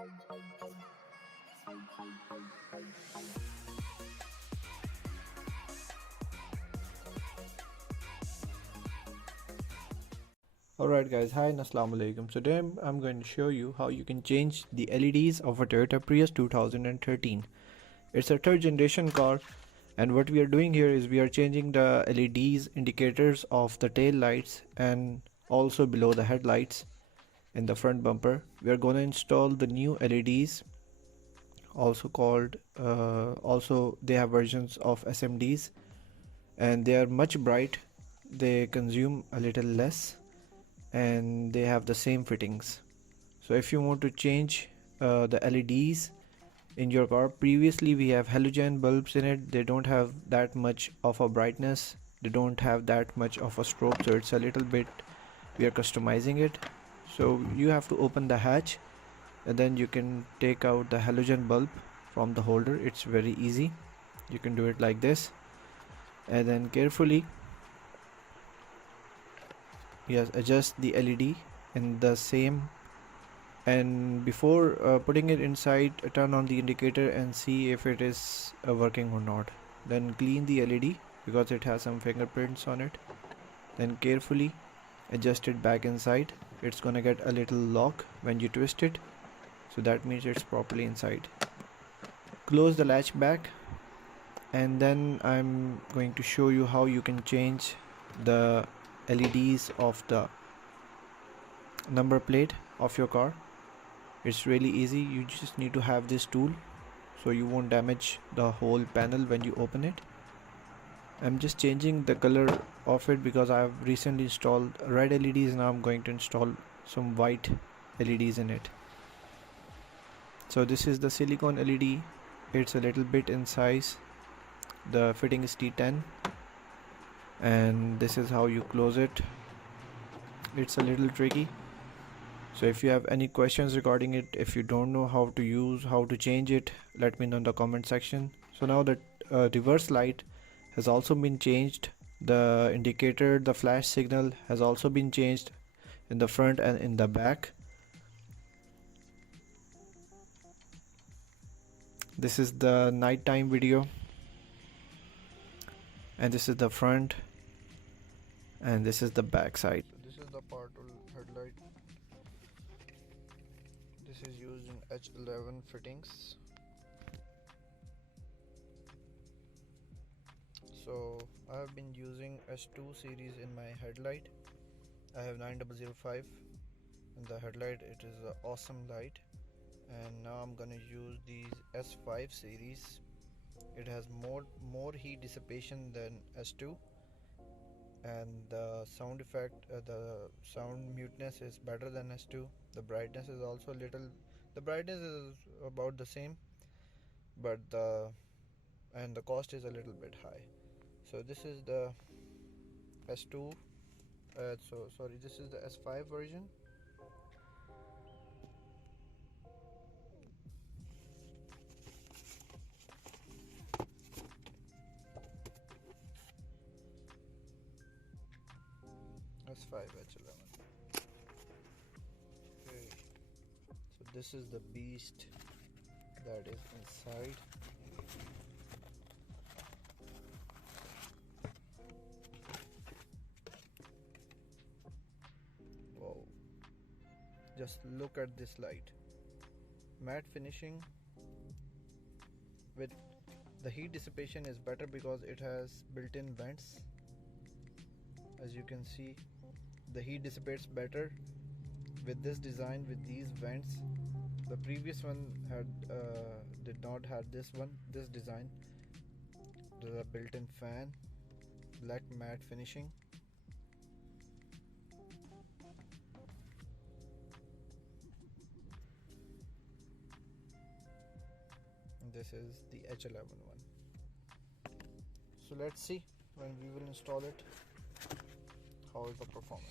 Alright guys, hi and assalamu alaikum. Today I'm going to show you how you can change the LEDs of a Toyota Prius 2013. It's a third generation car, and what we are doing here is we are changing the LEDs indicators of the tail lights and also below the headlights in the front bumper. We are going to install the new LEDs, also called also they have versions of SMDs, and they are much bright. They consume a little less and they have the same fittings. So if you want to change the LEDs in your car, previously we have halogen bulbs in it. They don't have that much of a brightness, they don't have that much of a strobe, so it's a little bit, we are customizing it. So you have to open the hatch and then you can take out the halogen bulb from the holder. It's very easy. You can do it like this, and then carefully adjust the LED in the same, and before putting it inside, turn on the indicator and see if it is working or not. Then clean the LED because it has some fingerprints on it. Then carefully adjust it back inside. It's gonna get a little lock when you twist it, so that means it's properly inside. Close the latch back, and then I'm going to show you how you can change the LEDs of the number plate of your car. It's really easy. You just need to have this tool so you won't damage the whole panel when you open it. I'm just changing the color of it because I've recently installed red LEDs. Now I'm going to install some white LEDs in it. So this is the silicone LED. It's a little bit in size. The fitting is T10, and this is how you close it. It's a little tricky, so if you have any questions regarding it, if you don't know how to use, how to change it, let me know in the comment section. So now the reverse light has also been changed. The indicator, the flash signal has also been changed in the front and in the back. This is the nighttime video, and this is the front, and this is the back side. So this is the portal headlight. This is used in H11 fittings. So I have been using S2 series in my headlight. I have 9005 in the headlight. It is an awesome light, and now I'm gonna use these S5 series. It has more heat dissipation than S2, and the sound effect, the sound muteness is better than S2. The brightness is also little, the brightness is about the same, but the cost is a little bit high. So this is the S2, this is the S5 version. S5 H11. Okay, so this is the beast that is inside. Wow, just look at this light. Matte finishing with the heat dissipation is better because it has built-in vents. As you can see, the heat dissipates better with this design, with these vents. The previous one did not have this design. There's a built-in fan, black matte finishing. And this is the H11 one. So let's see when we will install it, how is the performance.